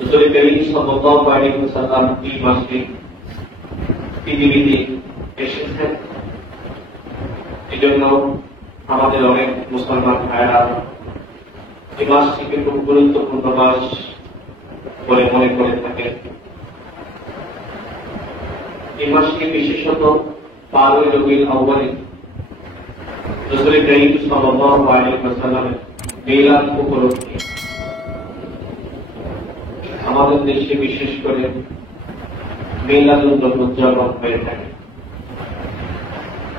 রাসূল করিম সাল্লাল্লাহু আলাইহি ওয়াসাল্লাম এই মাসে পৃথিবীতে এসেছেন। এজন্য আমাদের অনেক মুসলমান ভাইরা এই মাসটিকে খুব গুরুত্বপূর্ণ মাস বলে মনে করে থাকেন। এই মাসকে বিশেষত 12 রবিউল আউয়ালে রাসূল করিম সাল্লাল্লাহু আলাইহি ওয়াসাল্লামের মিলাদ উপলক্ষে আমাদের দেশে বিশেষ করে মিলাদুন নবী উদযাপন হয়ে থাকে।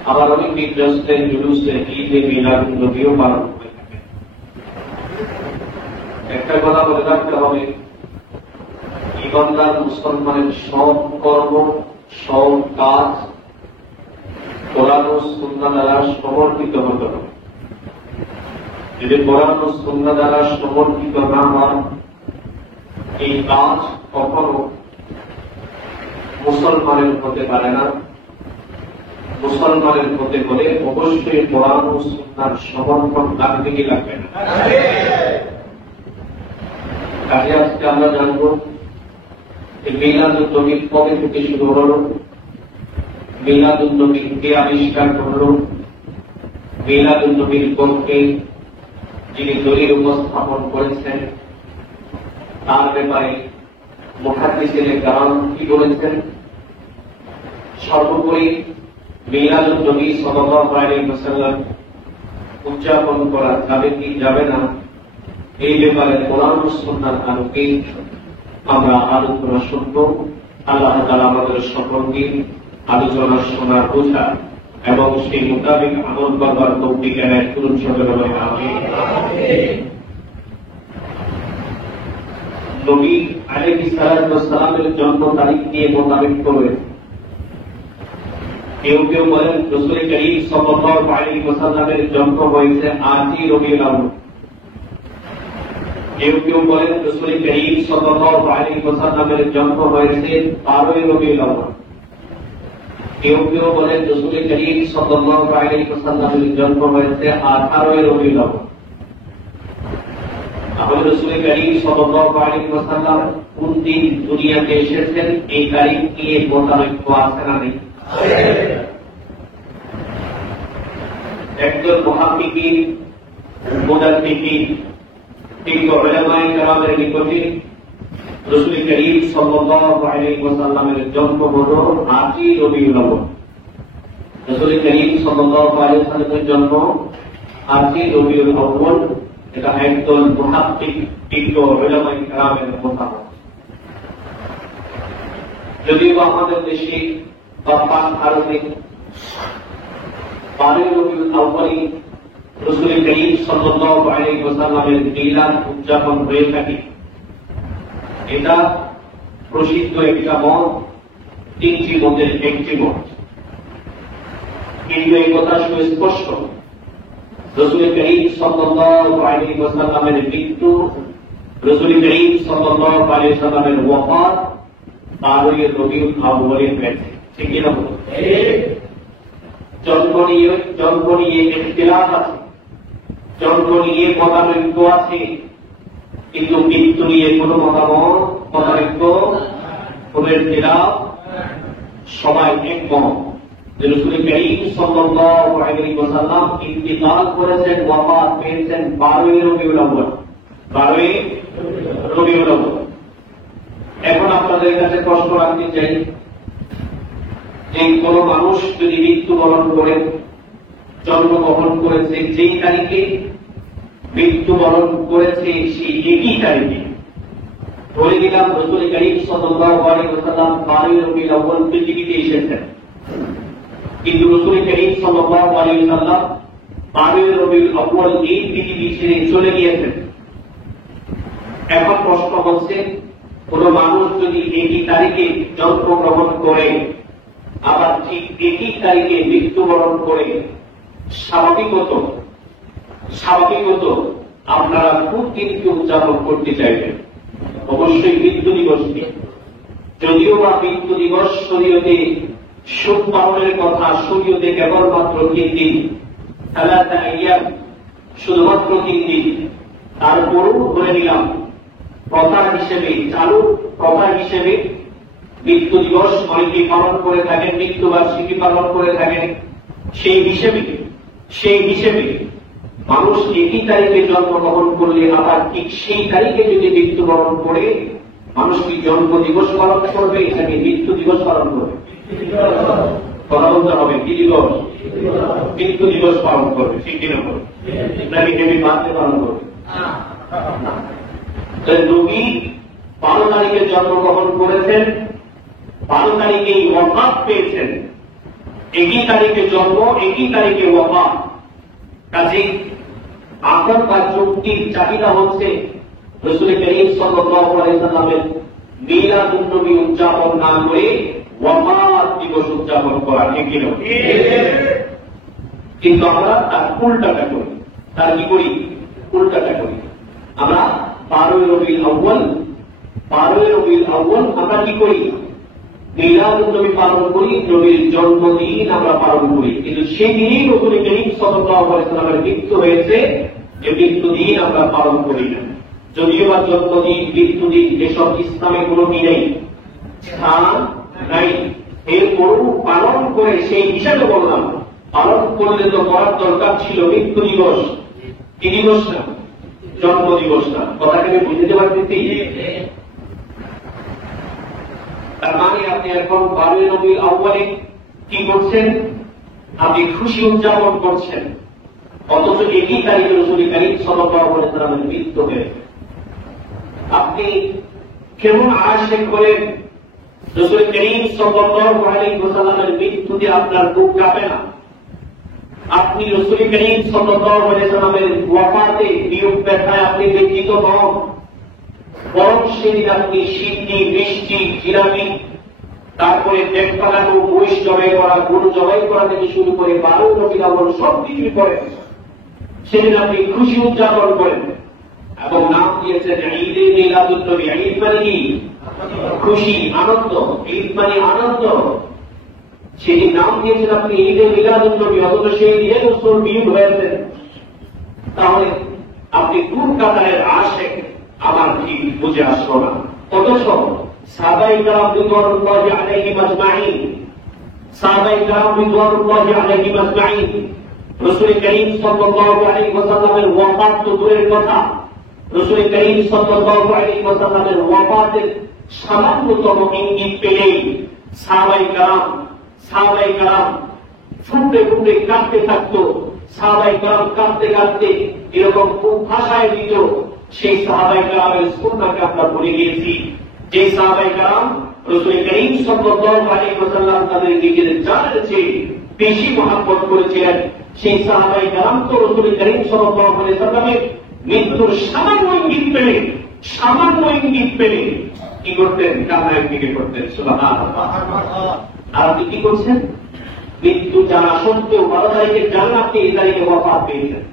আবার অনেক বিদ্রোহে জুলুসে ঈদে মিলাদুন নবীও পালন হয়ে থাকে। একটা কথা বলে রাখতে হবে, ইমানদার মুসলমানের সব কর্ম সব কাজ কোরআন ও সুন্নাহ দ্বারা সমর্থিত হতে হবে। যদি কোরআন ও সুন্নাহ দ্বারা সমর্থিত না হয়, এই কাজ কখনো মুসলমানের হতে পারে না। মুসলমানের হতে হলে অবশ্যই কোরআন ও সুন্নাহর সমর্থন লাগবে কি লাগবে না? কাজে আজকে আমরা জানব যে মিলাদুন নবী কবে থেকে শুরু হল, মিলাদুন নবী কে আবিষ্কার করল, মিলাদুন নবীর পক্ষে যিনি দলিল উপস্থাপন করেছেন তার ব্যাপারে মুহাদ্দিসিনে কেরাম কি বলেছেন। সর্বোপরি মিলাদুন নবী সাল্লাল্লাহু আলাইহি ওয়াসাল্লাম উদযাপন করা যাবে কি যাবে না, এই ব্যাপারে কোরআন ও সুন্নাহর আলোকে আমরা আলোচনা শুনব। আল্লাহ তাআলা আমাদের সকলকে আলোচনা শোনার বোঝা এবং সেই মোতাবেক আমল করবার তৌফিক এনায়েত করুন সকলে বলে আমিন। নবী আলাইহিস সালাতু ওয়াস সালামের জন্ম তারিখ নিয়ে মোতাবেক করে কেউ কেউ বলেন রাসূল করিম সাল্লাল্লাহু আলাইহি ওয়াসাল্লামের জন্ম হয়েছে 8ই রবিউল আউয়াল। কেউ কেউ বলেন রাসূল করিম সাল্লাল্লাহু আলাইহি ওয়াসাল্লামের জন্ম হয়েছে 12ই রবিউল আউয়াল। কেউ কেউ বলেন রাসূল করিম সাল্লাল্লাহু আলাইহি ওয়াসাল্লামের জন্ম হয়েছে 18ই রবিউল আউয়াল। তাহলে রাসূল করিম সাল্লাল্লাহু আলাইহি ওয়াসাল্লাম কোন দিন দুনিয়াতে এসেছেন এই তারিখ নিয়ে মোতাবেক আছে না নেই? একজন মুহাদ্দিসিন মুদাদ্দিসিন কিন্তু উলামায়ে কেরামের নিকটে রাসূল করিম সাল্লাল্লাহু আলাইহি ওয়াসাল্লামের জন্ম হলো 8ই রবিউল আউয়াল। রাসূল করিম সাল্লাল্লাহু আলাইহি ওয়াসাল্লামের জন্ম 8ই রবিউল আউয়াল। এটা একজন মুহাদ্দিস কিন্তু উলামায়ে কেরামের মতামত। যদিও আমাদের দেশে বা পাক ভারতে 12 রবিউল আউয়ালে রাসূল করিম সাল্লাল্লাহু আলাইহি ওয়াসাল্লামের মিলাদ উদযাপন হয়ে থাকে। এটা প্রসিদ্ধ একটা মত, 3টি মতের একটি মত। কিন্তু এই কথা সুস্পষ্ট, রাসূল করিম সাল্লাল্লাহু আলাইহি ওয়াসাল্লামের মৃত্যু, রাসূল করিম সাল্লাল্লাহু আলাইহি ওয়াসাল্লামের ওয়াফাত 12 রবিউল আউয়ালে হয়েছে। ঠিক কি না? জন্ম নিয়ে ইখতিলাফ আছে, জন্ম নিয়ে মতানৈক্য আছে, কিন্তু মৃত্যু নিয়ে কোন মতানৈক্য কোন ইখতিলাফ, সবাই একমত যে রাসূল করিম সাল্লাল্লাহু আলাইহি ওয়াসাল্লাম ইন্তিকাল করেছেন, ওয়াফাত পেয়েছেন 12 রবিউল আউয়াল। 12 রবিউল আউয়াল। এখন আপনাদের কাছে প্রশ্ন রাখতে চাই যে কোন মানুষ যদি মৃত্যুবরণ করে, জন্মগ্রহণ করেছে যেই তারিখে, মৃত্যুবরণ করেছে সেই একই তারিখে, ধরে নিলাম রাসূল করিম সাল্লাল্লাহু আলাইহি ওয়াসাল্লাম 12 রবিউল আউয়াল পৃথিবীতে এসেছেন, কিন্তু রাসূল করিম সাল্লাল্লাহু আলাইহি ওয়াসাল্লাম 12 রবিউল আউয়াল এই পৃথিবী ছেড়ে চলে গিয়েছেন। এখন প্রশ্ন হচ্ছে, কোন মানুষ যদি একই তারিখে জন্মগ্রহণ করে আবার ঠিক একই তারিখে মৃত্যুবরণ করে, স্বাভাবিকত আপনারা কোন দিনকে উদযাপন করতে চাইবেন? অবশ্যই মৃত্যু দিবস নিয়ে। যদিও বা মৃত্যু দিবস শরীয়তে শোক পালনের কথা, শরীয়তে কেবলমাত্র 3 দিন, শুধুমাত্র 3 দিন। তারপরও ধরে নিলাম প্রথা হিসেবে, চালু প্রথা হিসেবে মৃত্যু দিবস অনেকে পালন করে থাকেন, মৃত্যুবার্ষিকী পালন করে থাকেন। সেই হিসেবে মানুষ একই তারিখে জন্মগ্রহণ করলে আবার ঠিক সেই তারিখে যদি মৃত্যুবরণ করে, মানুষ কি জন্ম দিবস পালন করবে নাকি মৃত্যু দিবস পালন করবে? কথা বলতে হবে, কি দিবস? মৃত্যু দিবস পালন করবে। ঠিক কিনা করবে নাকি হ্যাপি বার্থডে পালন করবে? নবী 12 তারিখে জন্মগ্রহণ করেছেন, 12 তারিখেই ওয়াফাত পেয়েছেন। একই তারিখে জন্ম, একই তারিখে ওয়াফাত। কাজে এখন বা যুক্তির চাহিদা হচ্ছে রাসূল করিম সাল্লাল্লাহু আলাইহি ওয়াসাল্লামের মিলাদুন নবী উদযাপন না করে ওয়াফাত দিবস উদযাপন করা। ঠিক কিনা? কিন্তু আমরা তার উল্টাটা করি। তার কি করি? উল্টাটা করি। আমরা 12 রবিউল আউয়াল আমরা কি করি? মিলাদুন নবী পালন করি, নবীর জন্মদিন আমরা পালন করি। কিন্তু সেদিনই রাসূল করিম সাল্লাল্লাহু আলাইহি ওয়াসাল্লামের মৃত্যু হয়েছে, যে মৃত্যুদিন আমরা পালন করি না। যদিও বা জন্মদিন, মৃত্যুদিন এসব ইসলামে কোনো কি নেই, স্থান নাই। এরপরও পালন করে সেই হিসাবে বললাম, পালন করলে তো করার দরকার ছিল মৃত্যু দিবস, কি দিবস না, জন্ম দিবস না। কথাকে আমি বুঝতে পারতেছি? তার মানে আপনি এখন 12 রবিউল আউয়ালে কি করছেন? আপনি খুশি উদযাপন করছেন, অথচ একই তারিখে রাসূল করিম সাল্লাল্লাহু আলাইহি ওয়াসাল্লামের মৃত্যু হয়েছে। আপনি কেমন আশিক হলেন? রাসূল করিম সাল্লাল্লাহু আলাইহি ওয়াসাল্লামের মৃত্যুতে আপনার বুক কাঁপে না? আপনি রাসূল করিম সাল্লাল্লাহু আলাইহি ওয়াসাল্লামের ওয়াফাতে বিয়োগ ব্যথায় আপনি ব্যথিত নন, বরং সেদিন আপনি সিন্নি, মিষ্টি, জিলাপি, তারপরে দেখ পালানো, মহিষ জবাই করা, গরু জবাই করা থেকে শুরু করে 12 রবিউল আউয়াল সব কিছুই করেন। সেদিন আপনি খুশি উদযাপন করেন এবং নাম দিয়েছেন ঈদে মিলাদুন নবী। ঈদ মানে কি? খুশি, আনন্দ। ঈদ মানে আনন্দ। সেদিন নাম দিয়েছেন আপনি ঈদে মিলাদুন নবী, অথচ সেই দিনে রাসূল বিয়োগ হয়েছেন। তাহলে আপনি কোন কাতারের আশিক আমার ঠিক বুঝে আসলো না। অথচ সাহাবায়ে কেরাম রিদওয়ানুল্লাহি আলাইহিম আজমাইন, রাসূল করিম সাল্লাল্লাহু আলাইহি ওয়াসাল্লামের ওয়াফাত তো দূরের কথা, রাসূল করিম সাল্লাল্লাহু আলাইহি ওয়াসাল্লামের ওয়াফাতের সামান্যতম ইঙ্গিত পেলেই সাহাবায়ে কেরাম ফুটে ফুটে কাঁদতে থাকতো। সাহাবায়ে কেরাম কাঁদতে কাঁদতে এরকম কোন ভাষায় দিত, সেই সাহাবায়ে কেরামের সুন্নাহকে আমরা ভুলে গিয়েছি। যে সাহাবায়ে কেরাম রাসূল করিম সাল্লাল্লাহু আলাইহি ওয়াসাল্লাম তাদের নিজের জানের চেয়ে বেশি মহব্বত করেছিলেন, সেই সাহাবায়ে কেরাম তো রাসূল করিম সাল্লাল্লাহু আলাইহি ওয়াসাল্লামের মৃত্যুর সামান্য ইঙ্গিত পেলে কি করতেন? কান্নায় ভেঙে পড়তেন। সুবহানাল্লাহ। আর আপনি কি করছেন? মৃত্যু জানা সত্ত্বেও 12 তারিখে জানেন আপনি এই তারিখে ওয়াফাত পেয়েছেন।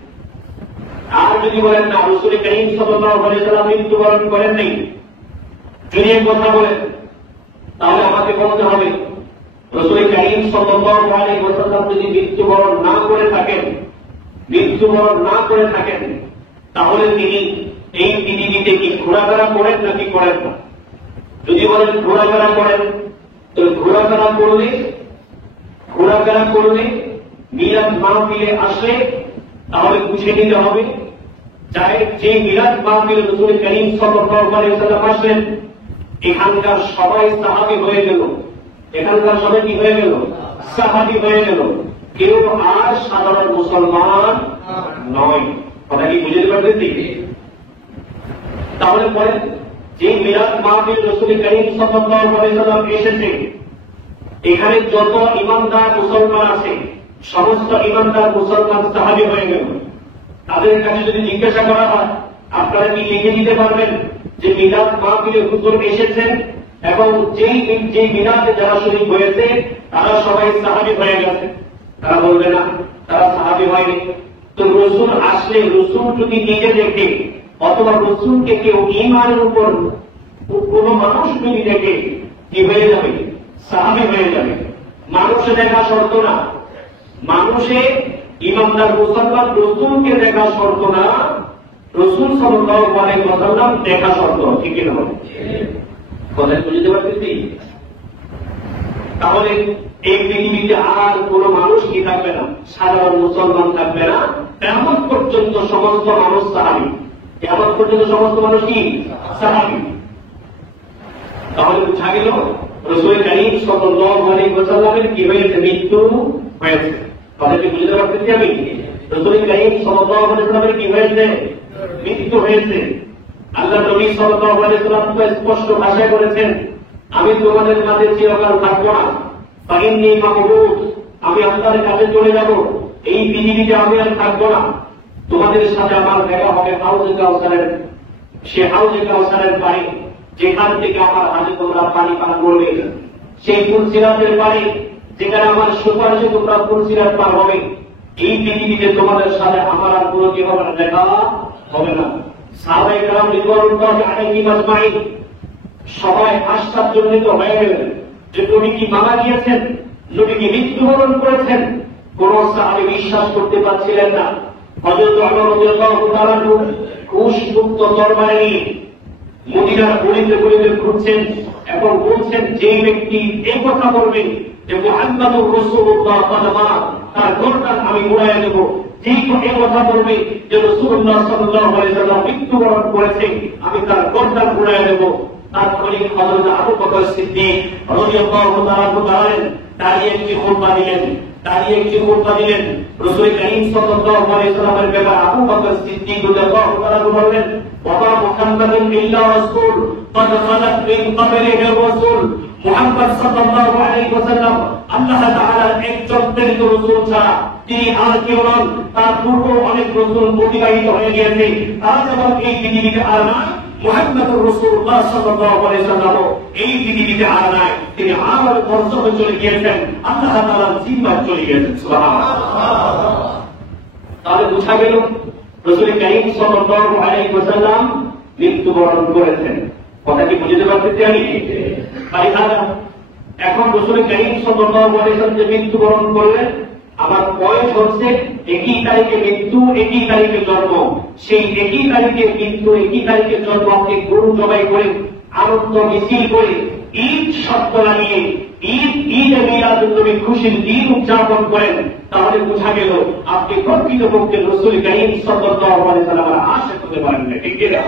আর যদি বলেন না রাসূল করিম সাল্লাল্লাহু আলাইহি ওয়াসাল্লাম মৃত্যুবরণ করেন নাই, যদি এই কথা বলেন, তাহলে আমাকে বলতে হবে রাসূল করিম সাল্লাল্লাহু আলাইহি ওয়াসাল্লাম যদি মৃত্যুবরণ না করে থাকেন, তাহলে তিনি এই পৃথিবীতে কি ঘোরাফেরা করেন নাকি করেন না? যদি বলেন ঘোরাফেরা করেন, তো ঘোরাফেরা করলে মিলাদ মাহফিলে আসলে তাহলে বুঝে নিতে হবে যে মিলাদ মাহফিলে রাসূল করিম সাল্লাল্লাহু আলাইহি ওয়াসাল্লাম আসলেন, এখানকার সবাই সাহাবী হয়ে গেল। এখানকার সবাই কি হয়ে গেল? সাহাবী হয়ে গেল। কেউ আর সাধারণ মুসলমান নয়। কথা কি বুঝতে পারতেছি? তাহলে বলেন যে মিলাদ মাহফিল রাসূল করিম সাল্লাল্লাহু আলাইহি ওয়াসাল্লাম এসেছে, এখানে যত ইমানদার মুসলমান আছে সমস্ত ইমানদার মুসলমান সাহাবী হয়ে গেল। তাদের কাছে যদি জিজ্ঞাসা করা হয়, আপনারা কি লিখে দিতে পারবেন যে মিলাদ মাহফিলে হুজুর এসেছেন এবং যে মিলাদে যারা শরীক হয়েছে তারা সবাই সাহাবী হয়ে গেছে? তারা বলবে না, তারা সাহাবী হয়নি। তো রাসূল আসলে, রাসূল যদি নিজে দেখে অথবা রাসূলকে কেউ ঈমানের উপর কোন মানুষ যদি দেখে, কি হয়ে যাবে? সাহাবী হয়ে যাবে। মানুষে দেখা শর্ত না, মানুষে ইমানদার মুসলমান রাসূলকে দেখা শর্ত না, রাসূল সাল্লাল্লাহু আলাইহি ওয়াসাল্লাম দেখা শর্ত, ঠিক কি না? কথা বুঝতে পারতেছি? তাহলে এই পৃথিবীতে আর কোন মানুষ কি থাকবে না, সাধারণ মুসলমান থাকবে না, কিয়ামত পর্যন্ত সমস্ত মানুষ সাহাবী। কিয়ামত পর্যন্ত সমস্ত মানুষ কি সাহাবী। তাহলে বুঝা গেল রাসূল কারীম সাল্লাল্লাহু আলাইহি ওয়াসাল্লামের কি হয়েছে, মৃত্যু হয়েছে। তাহলে বুঝতে পারতেছি আমি, রাসূল কারীম সাল্লাল্লাহু আলাইহি ওয়াসাল্লামের কি হয়েছে, মৃত্যু হয়েছে। আল্লাহ নবী সাল্লাল্লাহু আলাইহি ওয়াসাল্লাম তো স্পষ্ট ভাষায় বলেছেন, আমি তোমাদের মাঝে চিরকাল থাকবো না, ফাইন্নী মাবউদ, আমি আল্লাহর কাছে চলে যাব, এই পৃথিবীতে আমি আর থাকবো না। তোমাদের সাথে আমার দেখা হবে হাউজে কাউসারের, সে হাউজে কাউসারের পানি, যেখান থেকে আমার হাতে তোমরা পানি পান করবে, সেই ফুলসিরাতের পানি, যেখানে আমার সুপারিশে তোমরা ফুলসিরাত পার হবে। এই পৃথিবীতে তোমাদের সাথে আমার আর কোনো কি হবে না, দেখা হবে না। সাহাবায়ে কেরাম রিদওয়ানুল্লাহি আলাইহিম আজমাইন সবাই আশ্চর্যান্বিত হয়ে গেলেন যে নবী কি মারা গিয়েছেন, নবী কি মৃত্যুবরণ করেছেন। কোন সাহাবী বিশ্বাস করতে পারছিলেন না। হযরত ওমর রাদিয়াল্লাহু তাআলা কুশমুক্ত তরবারি নিয়ে মদিনার গলিতে গলিতে ঘুরছেন, এখন বলছেন যে ব্যক্তি এই কথা বলবে যে মুহাম্মাদুর রাসূলুল্লাহ সাল্লাল্লাহু আলাইহি ওয়াসাল্লাম, তার গর্দান আমি উড়াইয়া দেব। যেই এই কথা বলবে যে রাসূলুল্লাহ সাল্লাল্লাহু আলাইহি ওয়াসাল্লাম মৃত্যুবরণ করেছে, আমি তার গর্দান উড়াইয়া দেব। তাৎক্ষণিক হযরত আবু বকর সিদ্দিক রাদিয়াল্লাহু তাআলা দাঁড়িয়ে একটি খুতবা দিলেন, রাসূল কারীম সাল্লাল্লাহু আলাইহি ওয়াসাল্লামের ব্যাপারে আবু বকর সিদ্দিক রাদিয়াল্লাহু তাআলা বললেন, ওয়া মুহাম্মাদুন ইল্লা রাসূল قد خلت من قبله الرسل, মুহাম্মদ সাল্লাল্লাহু আলাইহি ওয়াসাল্লাম আল্লাহ তাআলার একজন প্রেরিত রাসূল ছাড়া তিনি আর কেউ নন। তার পূর্ব অনেক রাসূল অতিবাহিত হয়ে গিয়েছে, তারা যখন এই পৃথিবীতে আর নাই, মুহাম্মদুর রাসূলুল্লাহ সাল্লাল্লাহু আলাইহি ওয়াসাল্লাম এই পৃথিবীতে আর নাই, তিনি আমার বর্ষতে চলে গিয়েছেন, আল্লাহ তাআলার জিম্মায় চলে গিয়েছেন। সুবহানাল্লাহ। তাহলে বুঝা গেল রাসূল কারীম সাল্লাল্লাহু আলাইহি ওয়াসাল্লাম মৃত্যুবরণ করেছেন। কথা কি বুঝতে পারতেছি আমি? এখন রাসূল কারীম সাল্লাল্লাহু আলাইহি ওয়াসাল্লাম যে মৃত্যুবরণ করলেন, আমার বয়স হচ্ছে একই তারিখে মৃত্যু, একই তারিখে জন্ম। সেই একই তারিখে মৃত্যু, একই তারিখে জন্ম, আপনি গরু জবাই করে আনন্দ মিছিল করে ঈদ শব্দ লাগিয়ে ঈদে মিলাদুন্নবী খুশির দিন উদযাপন করেন, তাহলে বোঝা গেল আপনি প্রকৃতপক্ষে রাসূল কারীম সাল্লাল্লাহু আলাইহি ওয়াসাল্লামের আশিক হতে পারেন না, ঠিক কি না?